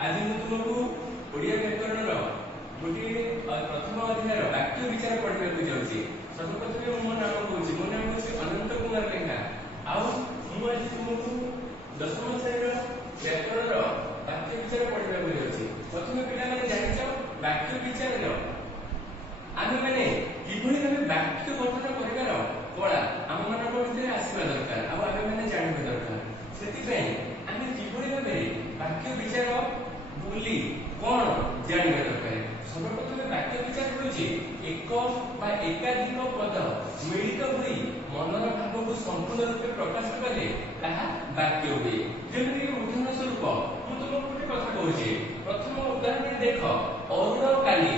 आज मैं तुमको ओडिया व्याकरण गोटे प्रथम अध्याय वाक्य विचार पढ़ाई जाऊँगी। सर्वप्रथम मो नाम कहूँ मो नाम हूँ अनंत कुमार लेखा। आज तुमको दशम श्रेणी व्याकरण वाक्य विचार पढ़ाई जाऊँगी। प्रथम पे जान वाक्य विचार आम मैंने किभली भाव वाक्य गठन कर कला आम मान मध्य आसवा दरकार आम मैंने जानवा दरकार से आम किभली भाव वाक्य विचार बोली कौन जानवा दरकार। सर्वप्रथम वाक्य विचार होची एक बा एकाधिक पद मिलित होई मनर भाव को संपूर्ण रूप प्रकाश कले ताहा वाक्य हुए। जेमि उदाहरण स्वरूप मु तुमको गोटे कथा कहूची। प्रथम उदाहरण देख अरुण काली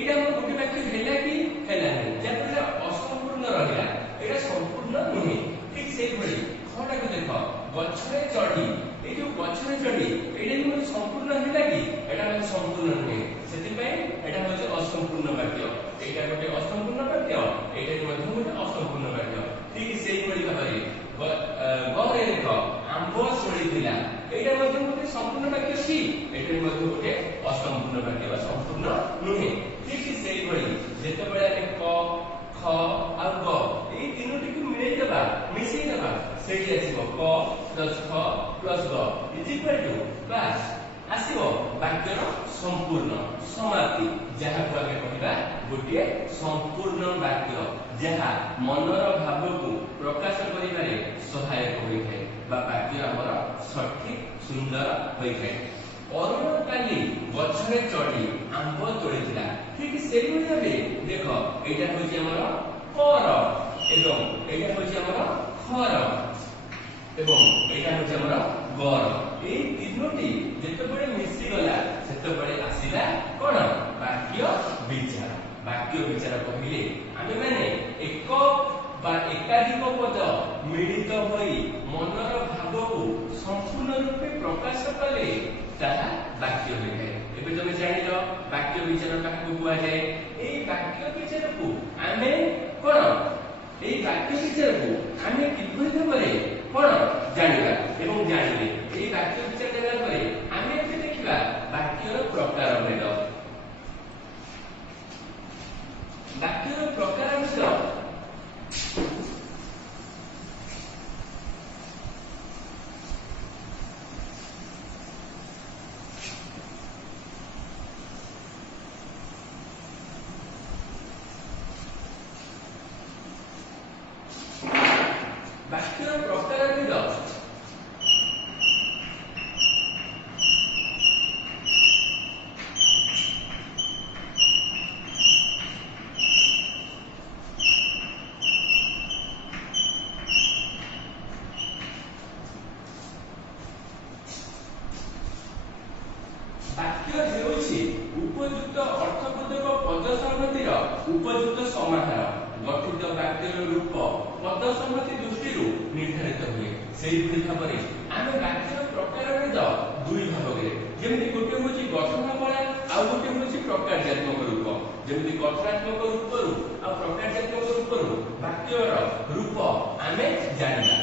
एटा हम गोटे वाक्य हेला कि हेला नहीं जहाँ असंपूर्ण रहा एटा संपूर्ण नुहे। ठीक से खड़ा को देख गछरे चढ़ी ये जो गछरे चढ़ी ये संपूर्ण है कि एटा संपूर्ण नुहे से असंपूर्ण वाक्य एटा गोटे असंपूर्ण वाक्य एटा गोटे असंपूर्ण वाक्य। ठीक से भाव गरे देख आंब सोलीला एटा गोटे संपूर्ण वाक्य सी एटा गोटे असंपूर्ण वाक्य संपूर्ण नुहे। ठीक से जितेबाला क ख आ ग ये तीनोटी को मिसई देबा से क प्लस ख प्लस ग इज इक्वल टू प्लस आसीबो वाक्यर संपूर्ण समाप्ति जहाँ को आगे कहबा गोटे संपूर्ण वाक्य जहाँ मनर भाव को प्रकाश करिबारे सहायक होइଥାଏ बा वाक्य हमर सठिक सुंदर होइଥାଏ। अरुण काली गछरे चढ़ी आंब तोड़ीला। ठीक से भाव देख एटा होची हमर कर एवं एटा होची हमर खर एवं एटा होची हमर गर ए तीनोटी जेतेबेले मिसी गला सेतेबेले आसीला कोन वाक्य विचार। वाक्य विचार कहिले आमे माने एक बा एकाधिक पद मिलित होई मनर भाव को संपूर्ण रूपे प्रकाश कले ताहा वाक्य होइଥାଏ। एबे तुम जानिल वाक्य विचार काकू कुआ जाए। ए वाक्य विचार को आमे कोन ए वाक्य विचार को आमे किभली भाबरे कोन जानिबा एवं जानिले ए वाक्य विचार देला परे आमे एबे देखिबा वाक्यर प्रकार भेद। वाक्यर प्रकार भेद वाक्य हेउछि उपयुक्त अर्थबोधक पद संहतिर उपयुक्त समाहार गठित वाक्यर रूप पद संहति दृष्टि निर्धारित हुए। सेही भाव में आमे वाक्यर प्रकार भेद दुई भाग जेमि गोटे होछि गठन बला आ गोटे होछि प्रकारजात्मक रूप। जेमि गठनात्मक रूप आ प्रकारजात्मक रूप वाक्यर रूप आमे जानिबा।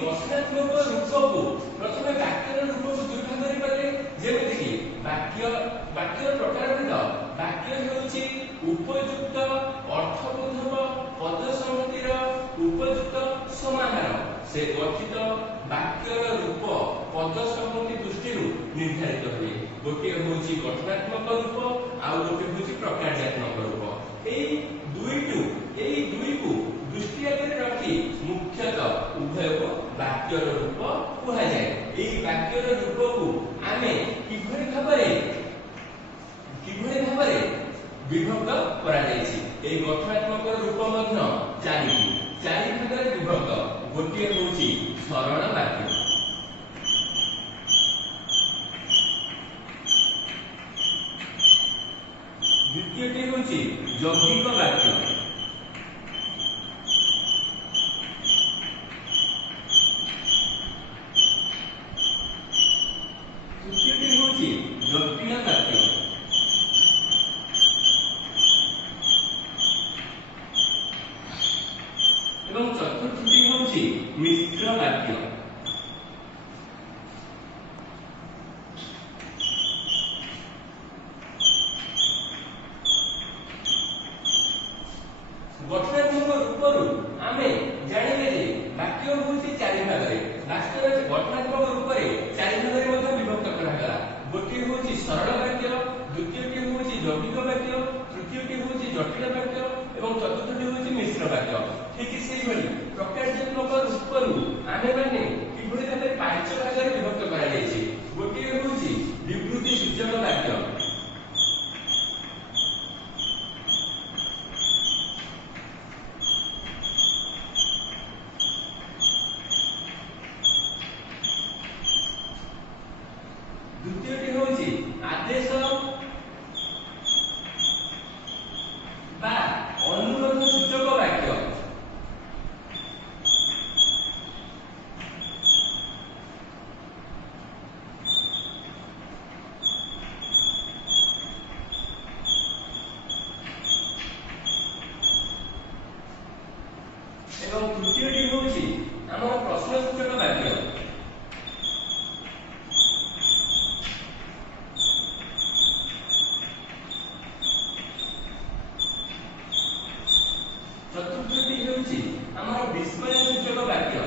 गठनात्मक रूप को प्रथम वाक्यर रूप को दुई भाग करें जेमिति वाक्य प्रकार भेद वाक्य हेउछि उपयुक्त अर्थबोधक पद संहतिर उपयुक्त समाहार से गठित वाक्यर रूप पद संहति दृष्टि निर्धारित हुए। गोटे होछि गठनात्मक रूप आ गोटे होछि प्रकारजात्मक रूप। एई दुई को दृष्टि आगे रखी मुख्यतः उभय को वाक्यर रूप कहा जाए। এই বাক্যର ରୂପକୁ ଆମେ কিভাবে ଭାବରେ ବିଭକ୍ତ କରାଯାଇଛି। এই ଗଠନାତ୍ମକ ରୂପ ମଧ୍ୟ ଚାରି ଭାଗରେ ବିଭକ୍ତ। ଗୋଟିଏ ହେଉଛି ସରଳ ବାକ୍ୟ, ଦ୍ୱିତୀୟଟି ହେଉଛି ଯୌଗିକ ବାକ୍ୟ, ତୃତୀୟଟି ହେଉଛି ଜଟିଳ ବାକ୍ୟ, ଏବଂ ଚତୁର୍ଥଟି ହେଉଛି ମିଶ୍ର ବାକ୍ୟ। गठनात्मक रूपरू आमे जानिले जे वाक्य होछि चारि भागरे। वास्तव में गठनात्मक रूपरे चारि भागरे मध्ये विभक्त करागला। गोटे होछि सरल वाक्य, द्वितीयटी होछि यौगिक वाक्य, तृतीयटी होछि जटिल वाक्य एवं चतुर्थटी होछि मिश्र वाक्य। ठीक सेही भली प्रकारज्ञात्मक रूपरू आमे माने किभଳି भाबे पांच भागरे विभक्त करा जायछि। गोटे होछि विवृति सूचक वाक्य, द्वितीयटी होछि आदेश बा अनुरोध सूचक वाक्य, एवं तृतीयटी होछि हमर प्रश्न सूचक वाक्य। चतुर्थटी होछि हमर विस्मय सूचक वाक्य।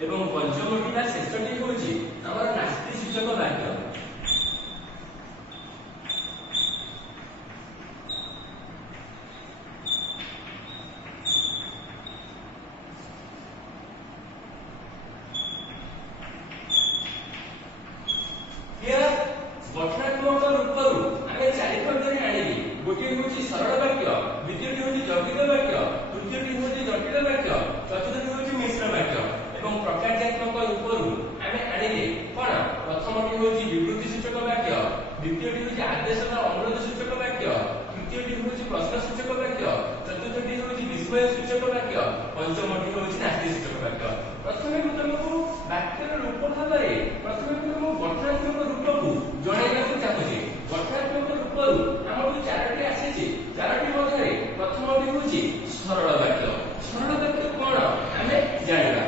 एवं पंचमटी बा शेषटी होछि हमर नास्ति सूचक वाक्य। गठनात्मक रूपरू आमे चारि भागरे आनिबी। गोटे होछि सरल वाक्य, द्वितीयटी होछि यौगिक वाक्य, तृतीयटी होछि जटिल वाक्य, चतुर्थटी होछि मिश्र वाक्य एवं प्रकारज्ञात्मक रूपरू आमे आनिले कोन प्रथमटी होछि विवृति सूचक वाक्य, द्वितीयटी होछि आदेश बा अनुरोध सूचक वाक्य, तृतीयटी होछि प्रश्न सूचक वाक्य, चतुर्थटी होछि विस्मय सूचक वाक्य, पंचमटी होछि नास्ति सूचक वाक्य। प्रथमे ମୁଁ ତମକୁ ବାକ୍ୟର ରୂପ ଭାବରେ ପ୍ରଥମେ ମୁଁ ଗଠନାତ୍ମକ ରୂପକୁ ଜଣାଇବାକୁ ଚାହୁଁଛି। ଗଠନାତ୍ମକ ରୂପରୁ ଆମକୁ ଚାରୋଟି ଆସିଛି। ଚାରୋଟି ମଧ୍ୟରେ ପ୍ରଥମଟି ହେଉଛି ସରଳ ବାକ୍ୟ। ସରଳ ବାକ୍ୟ କ'ଣ ଆମେ ଜାଣିବା।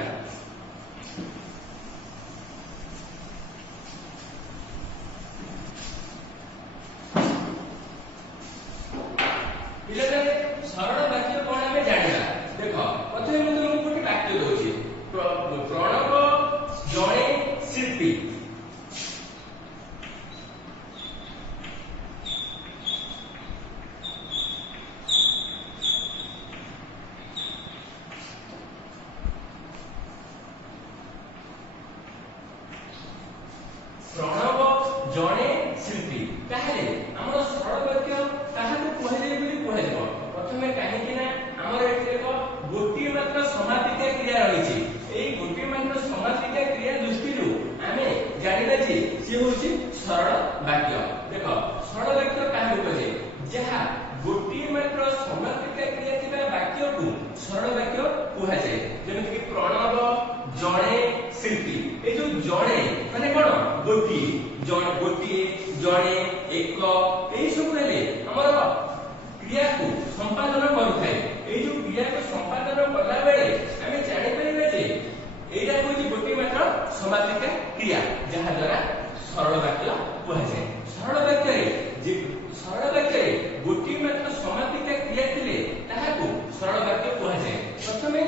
ପିଲାମାନେ ସରଳ ବାକ୍ୟ କ'ଣ ଆମେ ଜାଣିବା। ଦେଖ ପ୍ରଥମେ ମୁଁ ତମକୁ ଗୋଟେ ବାକ୍ୟ ଦଉଛି, ପ୍ରଣବ ଜଣେ ଶିଳ୍ପୀ। प्रणव जड़े शिल्पी ताहले हमर सरल वाक्य ताहाको कहले बोली कहले प्रथमे काहेकि ना हमर एठी एक गोटी मात्र समापिका क्रिया रहिछि। एई गोटी मात्र समापिका क्रिया दृष्टिरु आमे जानिबा जे से होछि सरल वाक्य। देखो सरल वाक्य काहे कहे जहा गोटी मात्र समापिका क्रिया थिबा वाक्य को सरल वाक्य कुहा जाय। जेमिति कि प्रणव जड़े शिल्पी ए जो जड़े माने कोन गोटी जड़े एक ए सब हेले हमर क्रिया को संपादन करूथाय। ए जो क्रिया को संपादन करला बेले आमे जानि परिबे जे एटा होछि गोटी मात्र समापिका क्रिया जहा द्वारा सरल वाक्य कुहा जाय। सरल वाक्य रे गोटी मात्र समापिका क्रिया थिले ताहाको सरल वाक्य कुहा जाय। प्रथमे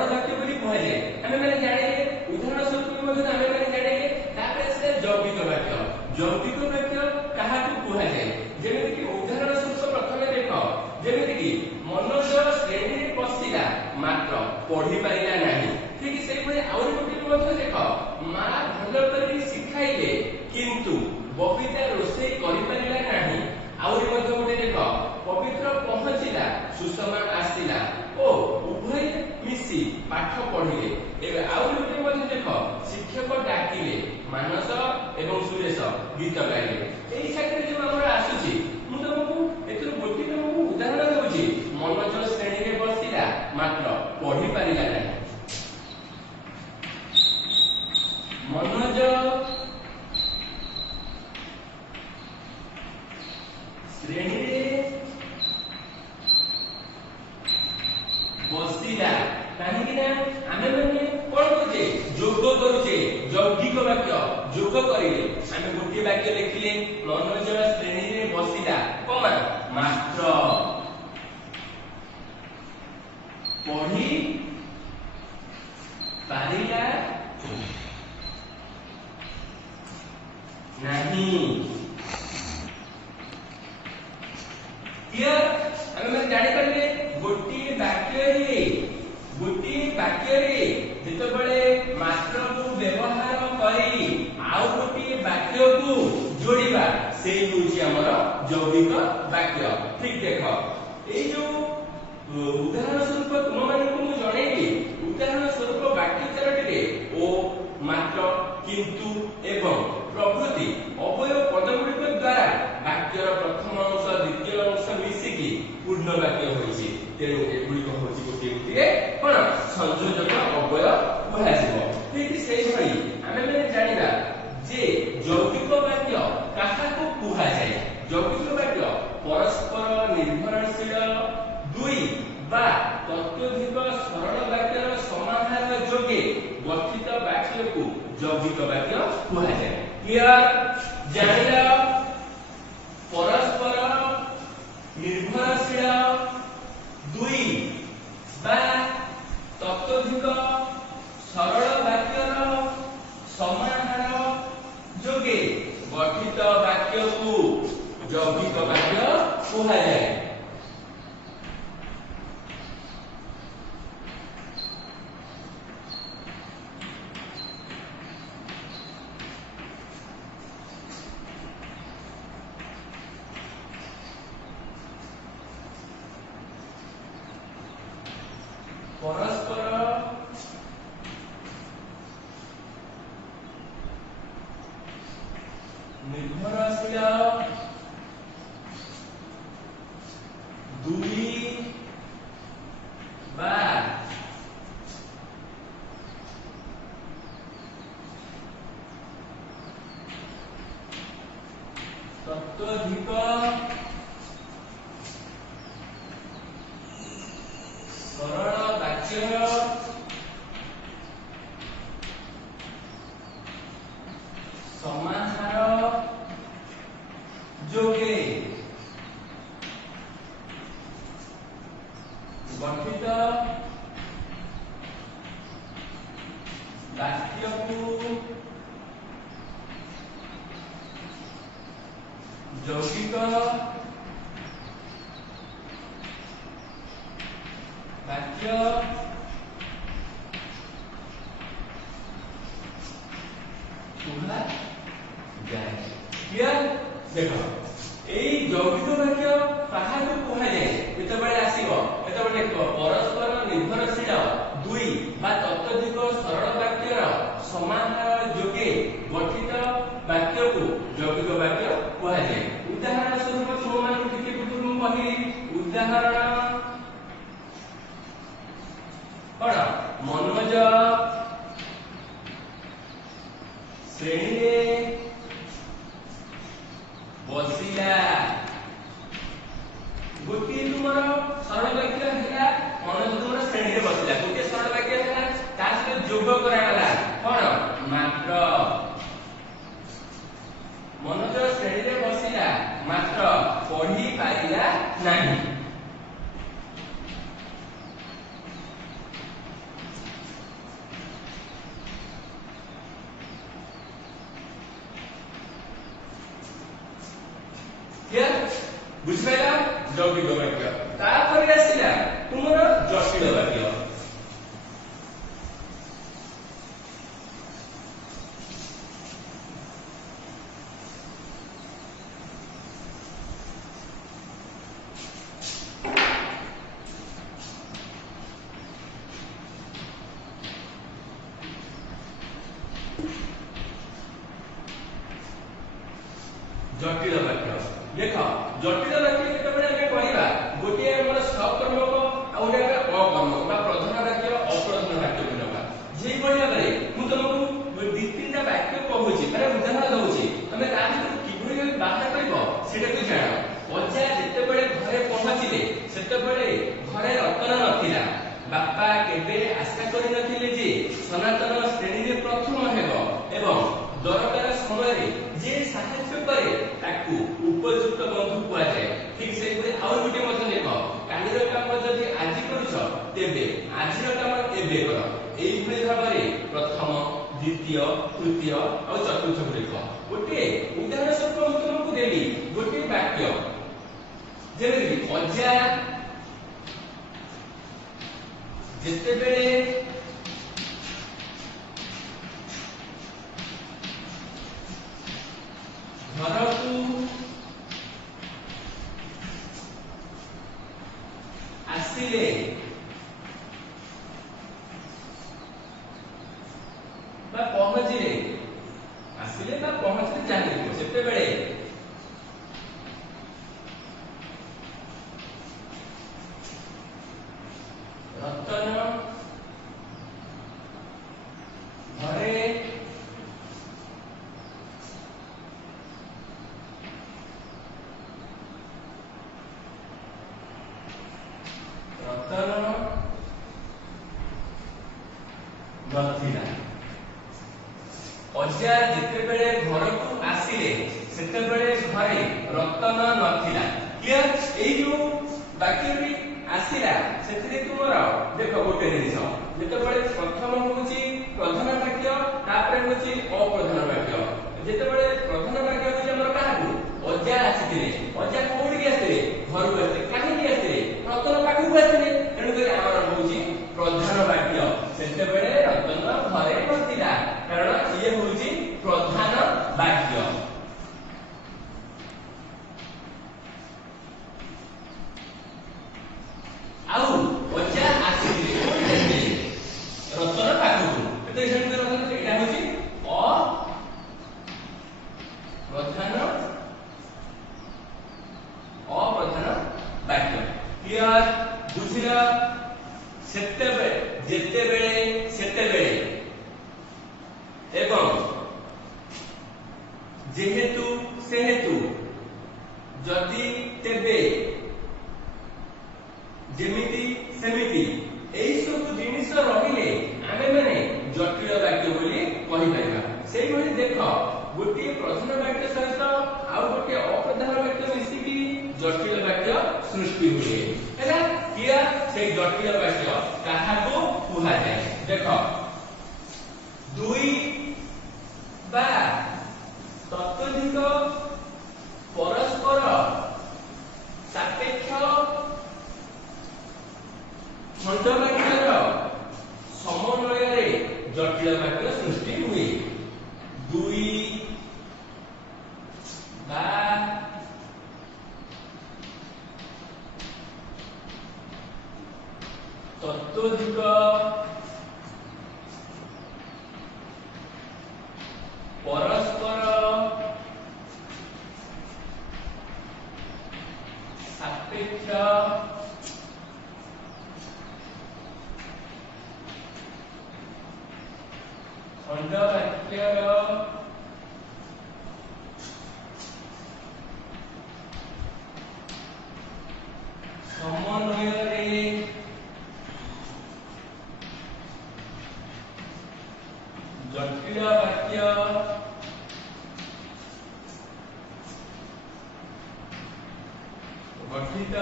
ସରଳ ବାକ୍ୟ ବୋଲି କୁହାଯାଏ। ଆମେ ମାନେ ଜାଣିଲେ ଉଦାହରଣ ସ୍ୱରୂପ ମଧ୍ୟ ଆମେ ମାନେ ଜାଣିଲେ। ତାପରେ ଆସିଲା ଯୌଗିକ ବାକ୍ୟ। ଯୌଗିକ ବାକ୍ୟ କାହାକୁ କୁହାଯାଏ? ଯେମିତି କି ଉଦାହରଣ ସ୍ୱରୂପ ପ୍ରଥମେ ଦେଖ, ଯେମିତି କି ମନୋଜ ଶ୍ରେଣୀରେ ବସିଲା ମାତ୍ର ପଢି ପାରିଲା ନାହିଁ। ଠିକ ସେଇଭଳି ଆହୁରି ଗୋଟେ ମଧ୍ୟ ଦେଖ, ମା ଭଲ କରି ଶିଖାଇଲେ କିନ୍ତୁ ବବିତା ରୋଷେଇ କରିପାରିଲା ନାହିଁ। ଆହୁରି ମଧ୍ୟ ଗୋଟେ ଦେଖ, ପବିତ୍ର ପହଞ୍ଚିଲା ସୁଷମା ଆସିଲା ଓ ଉଭୟ ମିଶି ପାଠ ପଢିଲେ। ଏବେ ଆହୁରି ଗୋଟେ ମଧ୍ୟ ଦେଖ, ଶିକ୍ଷକ ଡାକିଲେ ମାନସ ଏବଂ ସୁରେଶ ଗୀତ ଗାଇଲେ। ଏଇ କ୍ଷେତ୍ରରେ ଯୋଉ ଆମର ଆସୁଛି, ମୁଁ ତମକୁ ଏଥିରୁ ଗୋଟିଏ ତମକୁ ଉଦାହରଣ ଦେଉଛି। ମନୋଜ ଶ୍ରେଣୀରେ ବସିଲା ମାତ୍ର ପଢି ପାରିଲା ନାହିଁ। ମନୋଜ ଶ୍ରେଣୀରେ ବସିଲା, କାହିଁକି ନା ଆମେ ମାନେ କଣ କରୁଛେ? ଯୋଗ କରୁଛେ। ଯୌଗିକ ବାକ୍ୟ ଯୋଗ କରିଲେ ଆମେ ଗୋଟିଏ ବାକ୍ୟ ଲେଖିଲେ, ମନୋଜ ଶ୍ରେଣୀରେ ବସିଲା କମା ମାତ୍ର ପଢି ପାରିଲା ନାହିଁ। ଆମେ ମାନେ ଜାଣିପାରିଲେ ଗୋଟିଏ ବାକ୍ୟରେ ଯେତେବେଳେ ମାତ୍ରକୁ ବ୍ୟବହାର କରି ଆଉ ଗୋଟିଏ ବାକ୍ୟକୁ ଯୋଡ଼ିବା, ସେଇ ହେଉଛି ଆମର ଯୌଗିକ ବାକ୍ୟ। ଠିକ ଦେଖ, ଏଇ ଯୋଉ ଉଦାହରଣ ସ୍ୱରୂପ ତୁମମାନଙ୍କୁ ମୁଁ ଜଣେଇଲି, ଉଦାହରଣ ସ୍ୱରୂପ ବାକ୍ୟ ଚାରୋଟିରେ ଓ, ମାତ୍ର, କିନ୍ତୁ ଏବଂ ପ୍ରଭୃତି ଅବୟବ ପଦଗୁଡ଼ିକ ଦ୍ୱାରା ବାକ୍ୟର ପ୍ରଥମ ଅଂଶ ଦ୍ୱିତୀୟ ଅଂଶ ମିଶିକି ପୂର୍ଣ୍ଣ ବାକ୍ୟ ହୋଇଛି। ତେଣୁ ଏଗୁଡ଼ିକ ହେଉଛି ଗୋଟିଏ କଣ ସଂଯୋଜକ ଅବୟବ କୁହାଯିବ। ଠିକ ସେଇଭଳି ଆମେ ମାନେ ଜାଣିବା ଯେ ଯୌଗିକ ବାକ୍ୟ କାହାକୁ କୁହାଯାଏ। ଯୌଗିକ ବାକ୍ୟ ପରସ୍ପର ନିର୍ଭରଶୀଳ ଦୁଇ ବା ତତୋଧିକ ସରଳ ବାକ୍ୟର ସମାହାର ଯୋଗେ ଗଠିତ ବାକ୍ୟକୁ ଯୌଗିକ ବାକ୍ୟ କୁହାଯାଏ। କ୍ଲିୟର? ଜାଣିଲ, ପରସ୍ପର ନିର୍ଭରଶୀଳ ଦୁଇ ବା ତତୋଧିକ ସରଳ ବାକ୍ୟର ସମାହାର ଯୋଗେ ଗଠିତ ବାକ୍ୟକୁ ଯୌଗିକ ବାକ୍ୟ କୁହାଯାଏ। ପରସ୍ପର ନିର୍ଭରଶୀଳ ଦୁଇ ବା ତତୋଧିକ ସରଳ ବାକ୍ୟର ସମାହାର ଯୋଗେ ଗଠିତ ବାକ୍ୟକୁ ଯୌଗିକ ବାକ୍ୟ କୁହାଯାଏ। କ୍ଲିୟର? ଦେଖ, ଏଇ ଯୌଗିକ ବାକ୍ୟ କାହାକୁ କୁହାଯାଏ ଯେତେବେଳେ ଆସିବ, ଯେତେବେଳେ ଦେଖିବ ପରସ୍ପର ନିର୍ଭରଶୀଳ ଦୁଇ ବା ତତୋଧିକ ସରଳ ବାକ୍ୟର ସମାହାର ଯୋଗେ ଗଠିତ ବାକ୍ୟକୁ ଯୌଗିକ ବାକ୍ୟ କୁହାଯାଏ। ଉଦାହରଣ ସ୍ୱରୂପ ତୁମମାନଙ୍କୁ ଟିକେ ପୂର୍ବରୁ ମୁଁ କହିଲି, ଉଦାହରଣ କଣ? ମନୋଜ ଶ୍ରେଣୀରେ ବସିଲା। ଗୋଟିଏ ତୁମର ସରଳ ବାକ୍ୟ ହେଲା, ମନୋଜ ତୁମର ଶ୍ରେଣୀରେ ବସିଲା। ଗୋଟିଏ ସରଳ ବାକ୍ୟ ହେଲା, ତା ସହିତ ଯୋଗ କରାଗଲା କଣ? ମାତ୍ର। ମନୋଜ ଶ୍ରେଣୀରେ ବସିଲା ମାତ୍ର ପଢି ପାରିଲା ନାହିଁ। बुझिपाइला यौगिक वाक्य तापर आसिला तुमर जटिल वाक्य जटिल वाक्य देख जटिल वाक्य केतबेले आमे कहिबा गोटे हमर सकर्मक आ ओडा अकर्मक बा प्रधान वाक्य अप्रधान वाक्य बनबा जे बढिया करे मु तुमको दि तीनटा वाक्य कहूची माने उदाहरण दउची तमे ता भितर किभଳି बाहर करबो सेटा तू जानो अजा जेतेबेले घरे पहुंचिले सेतेबेले घरे रतन नथिला बापा केबे आशा करि नथिले जे सनातन श्रेणी रे प्रथम हेबो एवं दरकार समय जे साहाय्य करे ताकू उपयुक्त बंधु कुआ जाए ठीक से पुरे आउ गुटे मत देखो कालीर काम जदि आजि करूछ तेबे आजिर काम एबे कर एई भली भाबरे प्रथम द्वितीय तृतीय और चतुर्थ गुलिक गोटे उदाहरण स्वरूप मु तुमको देली गोटे वाक्य जेबे अजा जेतेबेले घर को आसिले बा पहुंचिले आसिले बा पहुंचिले जाने सेते बेले रतन घरे नथिला अजा जेतेबेले घर को आसिले सेतेबेले घरे रतन नथिला क्लियर एई जो वाक्य भी आसिला सेतिरे तुमर देखो गोटे जिनिस जेतेबेले प्रथम होची प्रधान वाक्य तापर होची अप्रधान वाक्य जेतेबेले प्रधान वाक्य होची हमर काहाकू अजा आसिले अजा कोडी आसिले घर को आसिले काहे आसिले रतन पाखु आसिले एनु करे हमर होची प्रधान वाक्य सेतेबेले रतन घरे नथिला कारण ये होची प्रधान वाक्य आउ अजा आसिले कोडी आसिले रतन पाखु तो एनु करे रतन एटा होची अप्रधान वाक्य क्लियर बुझिला सेतेबेले जेतेबेले सेतेबेले एवं जेहेतु सेहेतु जदि तेबे जेमिति सेमिति एई सब जिनिस रहिले आमे माने जटिल वाक्य बोली कहि परिबा सेई भली देखो गोटे प्रधान वाक्य सहित आउ गोटे अप्रधान वाक्य मिसिकी जटिल वाक्य सृष्टि हुए हैला किया से जटिल वाक्य काहाको कुहा जाय देखो दुई बा तत्वधिक परस्पर सापेक्ष खंड वाक्यर समन्वय रे जटिल वाक्य सृष्टि हुए दुई बा तत्वधिक परस्पर सापेक्ष खंड वाक्यर समन्वय रे जटिल वाक्य गठित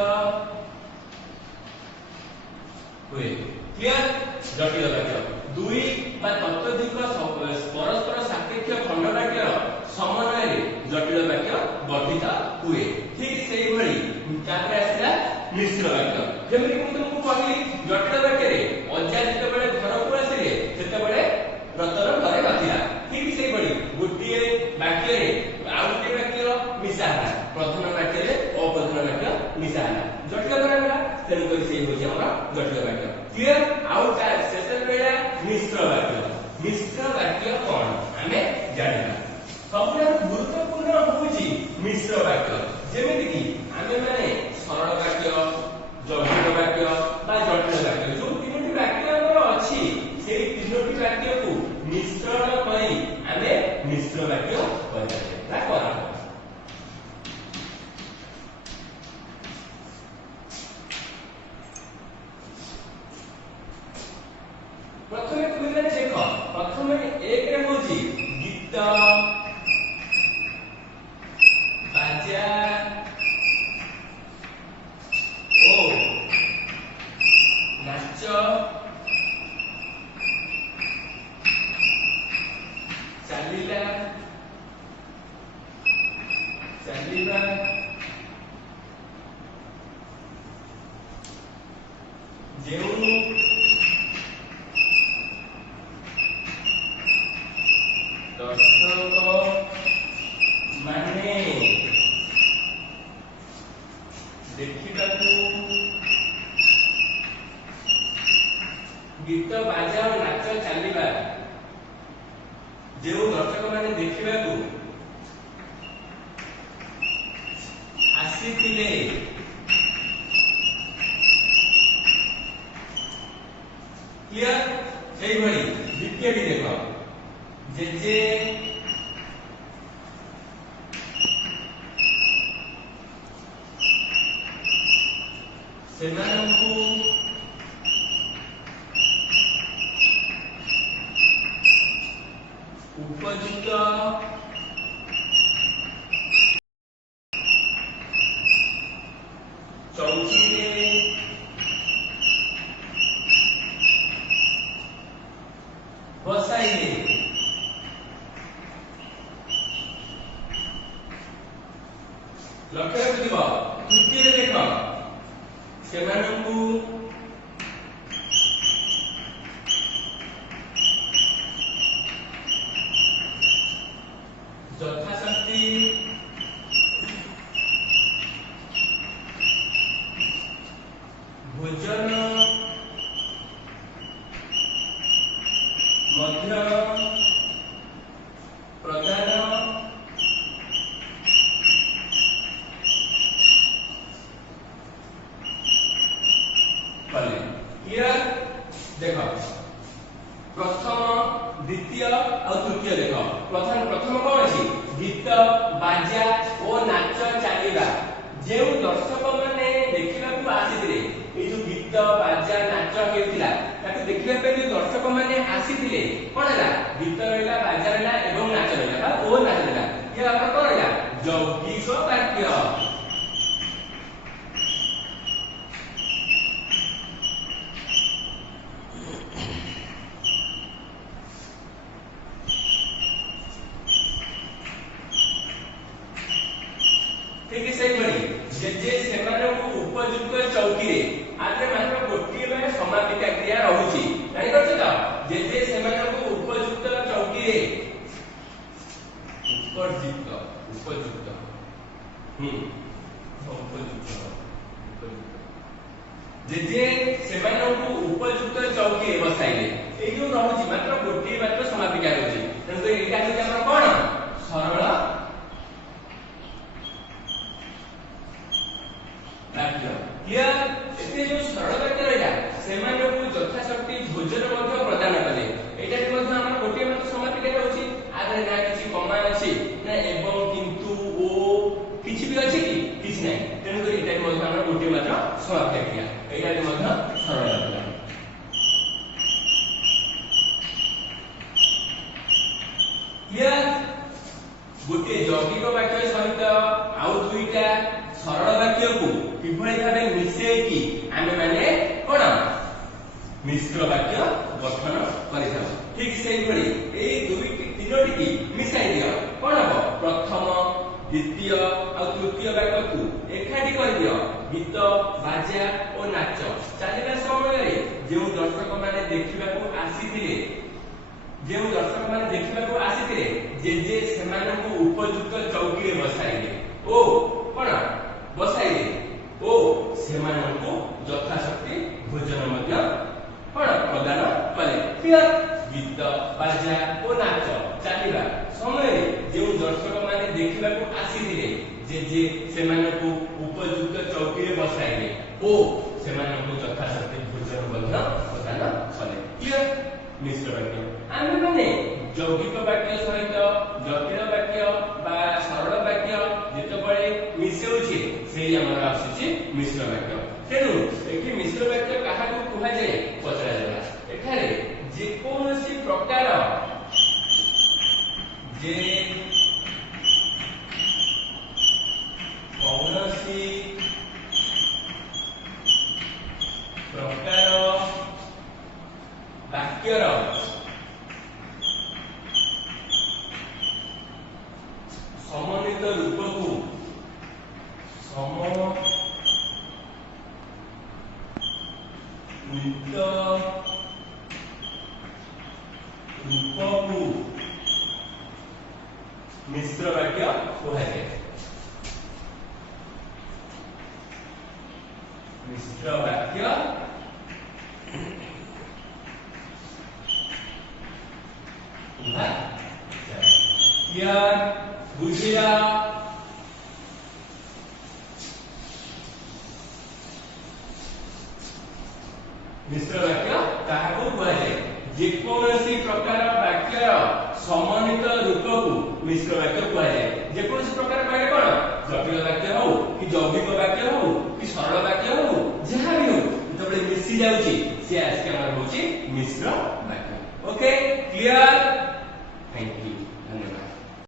हुए क्लियर जटिल वाक्य दुई बा तत्वधिक परस्पर सापेक्ष खंड वाक्य समन्वय रे जटिल वाक्य गठित हुए ठीक सेही भली तापर आसला मिश्र वाक्य जेमि कि तुमको कहली जटिल वाक्य रे अजा जते बेले घर को आसिले सेते बेले रतर घरे नथिला ठीक से बड़ी गोटिए वाक्य रे आ गोटिए वाक्य मिसाला प्रथम वाक्य रे अप्रथम वाक्य मिसाला जटिल वाक्य तेन कर से होई हमरा जटिल वाक्य क्लियर आउट सेशन बेला मिश्र वाक्य कोन हमें जानिबा सबसे गुरुत्वपूर्ण होउची मिश्र वाक्य जेमिति कि हमें माने सरल वाक्य जटिल वाक्य बा जटिल वाक्य जो तीनोटी वाक्य हमर अछि सेही तीनोटी वाक्य को मिश्रण करी हमें मिश्र वाक्य करबा करा प्रथमे तुम माने देखो प्रथमे एक रे होची गीत बाजा ओ नाच चलिला चलिबा जेउ दर्शक माने देखिबाकू गीत बाजा और नाच चलिबा जो दर्शक माने देखिबाकू आसीथिले क्लियर सेही भली द्वितीयटी देखो जेजे सेमानंकु उपयुक्त चौकीरे बसाइले लक्ष्य रखिबा तृतीय देख सेमानंकु यथाशक्ति भोजन मध्य प्रदान कले क्लियर देखो प्रथम द्वितीय और तृतीय देखो प्रथम कौन अछि गीत बाजा और नाच चलिबा जे दर्शक माने देखिबा को आसीथिले ए जो गीत बाजा नाच हेउतिला ताके देखिबा पे जो दर्शक माने आसीथिले कोन हला गीत रहला बाजा रहला एवं नाच रहला ओ नाच रहला ये आपण कोन रहला यौगिक वाक्य ठीक है सही बड़ी जे सेमानकु उपयुक्त चौकी रे आदरे मात्र गोटिए में समापिका क्रिया रहउची जानि परछ त जे सेमानकु उपयुक्त चौकी रे उपयुक्त उपयुक्त जे सेमानकु उपयुक्त चौकी रे बसाइले ए जो रहउची मात्र गोटिए मात्र समापिका रहउची तने एटा कि हमरा कोन सरल वाक्य क्लियर एते जो सरल वाक्य रहला सेमानकु यथाशक्ति भोजन मध्य प्रदान कले एटा कि मध्य हमर गोटिए मात्र समापिका रहउची आदरे ना किछि कमा अछि ना एवं किंतु ओ किछि भी अछि कि किछि नै तेनु करी एटा कि मध्य हमर गोटिए मात्र समापिका क्रिया एटा कि मध्य सरल वाक्य क्लियर गोटे यौगिक वाक्य सहित आउ दुईटा सरल वाक्य को किभଳି भाबे मिसे कि आमे माने कोन मिश्र वाक्य गठन करिथाउ ठीक सेही भଳି ए दुईटी तीनोटी की मिसाई दियो कोन हो प्रथम द्वितीय और तृतीय वाक्य को एकाठी कर दियो ଦେଖିବାକୁ ଆସିଥିଲେ ଯେଉଁ ଦର୍ଶକ ମାନେ ଦେଖିବାକୁ ଆସିଥିଲେ ଯେ ସେମାନଙ୍କୁ ଉପଯୁକ୍ତ ଚୌକିରେ ବସାଇଲେ ଓ କଣ ବସାଇଲେ ଓ ସେମାନଙ୍କୁ ଯଥାଶକ୍ତି ଭୋଜନ ମଧ୍ୟ କଣ ପ୍ରଦାନ କଲେ। କ୍ଲିୟର। ଗୀତ ବାଜା ଓ ନାଚ ଚାଲିବା ସମୟରେ ଯେଉଁ ଦର୍ଶକ ମାନେ ଦେଖିବାକୁ ଆସିଥିଲେ ଯେ ସେମାନଙ୍କୁ ଉପଯୁକ୍ତ ଚୌକିରେ ବସାଇଲେ ଓ ସେମାନଙ୍କୁ ଯଥାଶକ୍ତି ଭୋଜନ ମଧ୍ୟ ପ୍ରଦାନ କଲେ। କ୍ଲିୟର। ମିଶ୍ର ବାକ୍ୟ ଆମେ ମାନେ ଯୌଗିକ ବାକ୍ୟ ସହିତ ଜଟିଳ ବାକ୍ୟ ବା ସରଳ ବାକ୍ୟ ଯେତେବେଳେ ମିଶେଉଛେ ସେଇ ଆମର ଆସୁଛି ମିଶ୍ର ବାକ୍ୟ। ତେଣୁ ଏଠି ମିଶ୍ର ବାକ୍ୟ କାହାକୁ କୁହାଯାଏ ପଚରାଯାଏ। ଏଠାରେ ଯେକୌଣସି ପ୍ରକାର ବାକ୍ୟର ସମନ୍ୱିତ ରୂପକୁ ମିଶ୍ର ବାକ୍ୟ କୁହାଯାଏ। ମିଶ୍ର ବାକ୍ୟ क्लियर बुझिया। मिश्र वाक्य काहाको कुहाଯାଏ जेकोसी प्रकार वाक्यर समन्वित रूपକୁ मिश्र वाक्य कुहाଯାଏ। जेकोसी प्रकार कहले कोन जटिल वाक्य हो कि यौगिक वाक्य हो कि सरल वाक्य हो जहा भी हो तबे मिसी जाउची से आजके हमर होची मिश्र वाक्य।